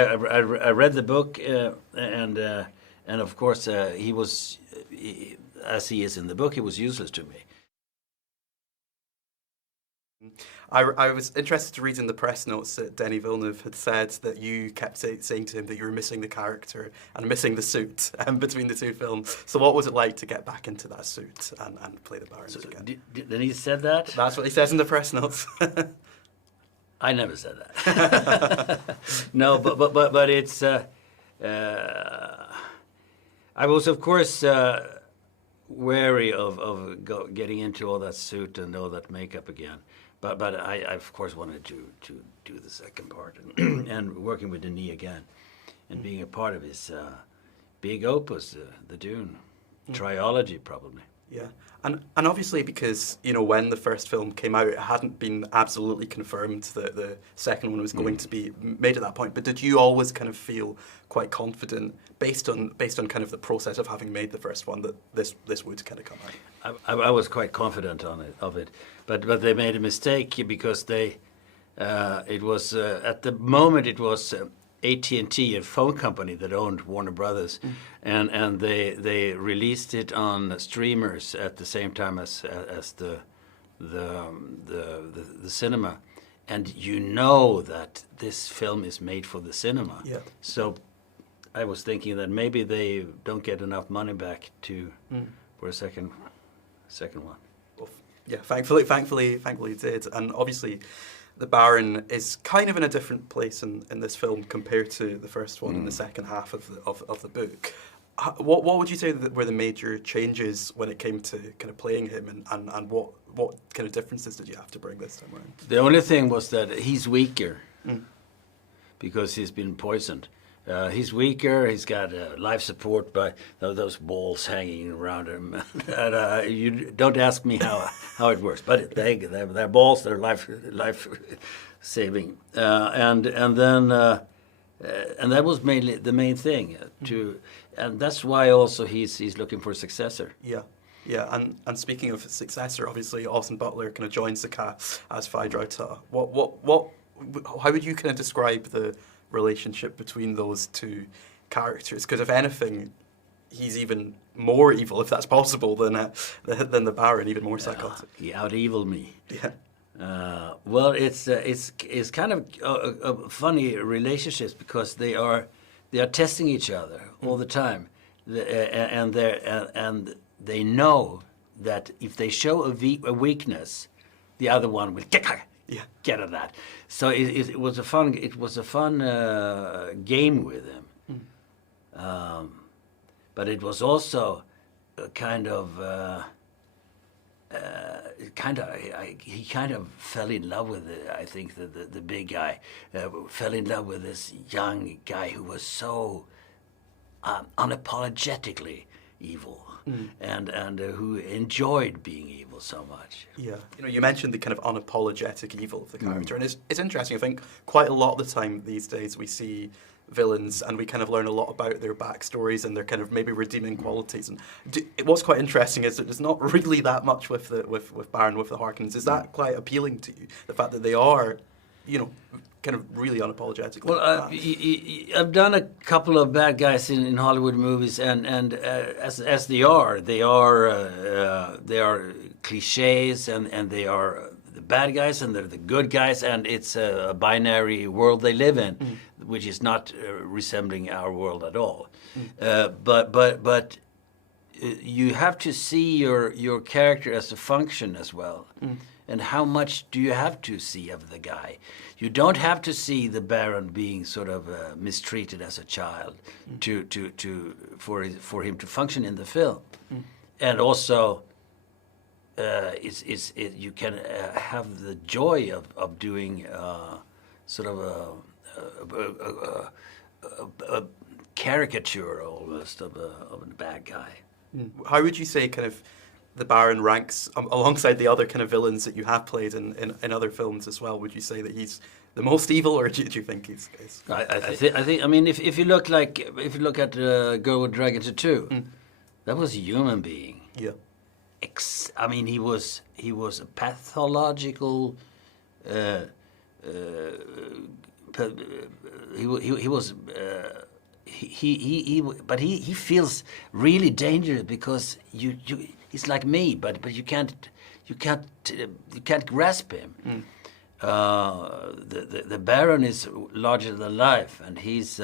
I read the book, and of course he was, as he is in the book, he was useless to me. I was interested to read in the press notes that Denis Villeneuve had said that you kept saying to him that you were missing the character and missing the suit between the two films. So what was it like to get back into that suit and play the Baron again? Denis said that? That's what he says in the press notes. I never said that. No, but it's. I was, of course, wary of getting into all that suit and all that makeup again. But I of course wanted to do the second part and working with Denis again and being a part of his big opus, the Dune trilogy, probably. Yeah, and obviously because, you know, when the first film came out, it hadn't been absolutely confirmed that the second one was going to be made at that point. But did you always kind of feel quite confident, based on kind of the process of having made the first one, that this would kind of come out? I was quite confident of it, but they made a mistake because they it was at the moment it was AT&T, a phone company that owned Warner Brothers, and they released it on streamers at the same time as the cinema, and you know that this film is made for the cinema. Yeah. So I was thinking that maybe they don't get enough money back for a second one. Well, yeah, thankfully it did, and obviously the Baron is kind of in a different place in this film compared to the first one in the second half of the book. What would you say that were the major changes when it came to kind of playing him, and what kind of differences did you have to bring this time around? The only thing was that he's weaker because he's been poisoned. He's weaker. He's got life support by those balls hanging around him. And, you don't ask me how it works, but they're balls. They're life saving. And that was mainly the main thing and that's why also he's looking for a successor. Yeah. Yeah, and speaking of successor, obviously Austin Butler kind of joins the cast as Phaedra. How would you kind of describe the relationship between those two characters? Because if anything, he's even more evil, if that's possible, than the Baron, even more psychotic. He out-eviled me. Yeah. Well, it's kind of funny relationships because they are testing each other all the time, and they know that if they show a weakness, the other one will get at that. So it was a fun game with him, but it was also kind of he kind of fell in love with it. I think the big guy fell in love with this young guy who was so unapologetically evil. And who enjoyed being evil so much. Yeah, you know, you mentioned the kind of unapologetic evil of the character, and it's interesting. I think quite a lot of the time these days we see villains and we kind of learn a lot about their backstories and their kind of maybe redeeming qualities. And what's quite interesting is that there's not really that much with Baron, with the Harkonnens. Is that quite appealing to you? The fact that they are, you know, kind of really unapologetic. Well, I've done a couple of bad guys in Hollywood movies, and as they are cliches, and they are the bad guys and they're the good guys, and it's a binary world they live in, which is not resembling our world at all. But you have to see your character as a function as well. And how much do you have to see of the guy? You don't have to see the Baron being sort of mistreated as a child for him to function in the film. And also, you can have the joy of doing sort of a caricature almost of a bad guy. How would you say kind of the Baron ranks alongside the other kind of villains that you have played in other films as well? Would you say that he's the most evil, or do you think he's? I think. I mean, if you look at Girl with Dragon Tattoo, that was a human being. Yeah. I mean, he was a pathological he was. But he feels really dangerous because he's like me, but you can't grasp him. The Baron is larger than life, and he's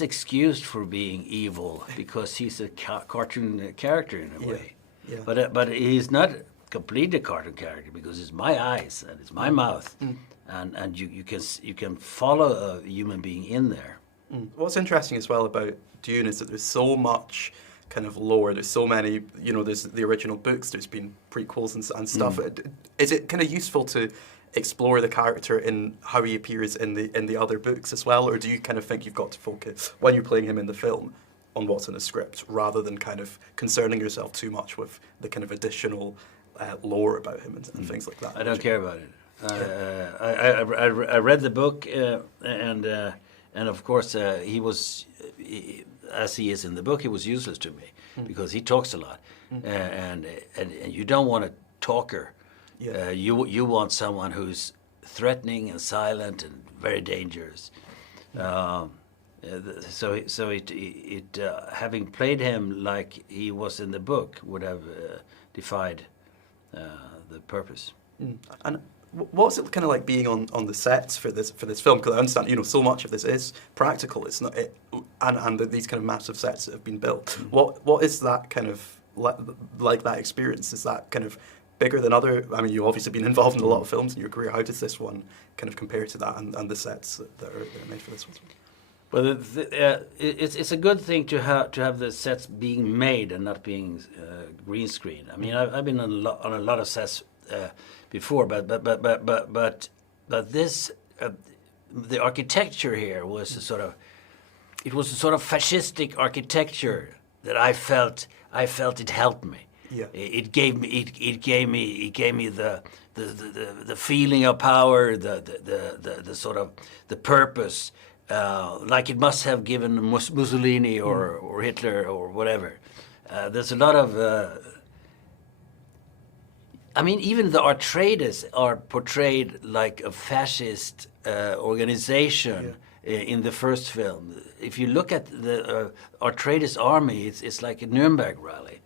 excused for being evil because he's a cartoon character in a way. Yeah. But he's not completely a cartoon character because it's my eyes and it's my mouth, and you can follow a human being in there. What's interesting as well about Dune is that there's so much kind of lore. There's so many, there's the original books. There's been prequels and stuff. Is it kind of useful to explore the character in how he appears in the other books as well, or do you kind of think you've got to focus when you're playing him in the film on what's in the script rather than kind of concerning yourself too much with the kind of additional lore about him and things like that? I don't care about it. I read the book and of course he was. As he is in the book, he was useless to me because he talks a lot, and you don't want a talker. Yeah. You want someone who's threatening and silent and very dangerous. So having played him like he was in the book would have defied the purpose. And what's it kind of like being on the sets for this film? Because I understand, so much of this is practical. It's not, and these kind of massive sets that have been built. What is that kind of like that experience? Is that kind of bigger than other? I mean, you've obviously been involved in a lot of films in your career. How does this one kind of compare to that and the sets that are made for this one? Well, it's a good thing to have the sets being made and not being green screen. I mean, I've been on a lot of sets before, but this the architecture here was a sort of fascistic architecture that I felt it helped me. Yeah. It gave me the feeling of power, the sort of the purpose. Like it must have given Mussolini or Hitler or whatever. There's a lot of. I mean, even the Atreides are portrayed like a fascist organization in the first film. If you look at the Atreides army, it's like a Nuremberg rally.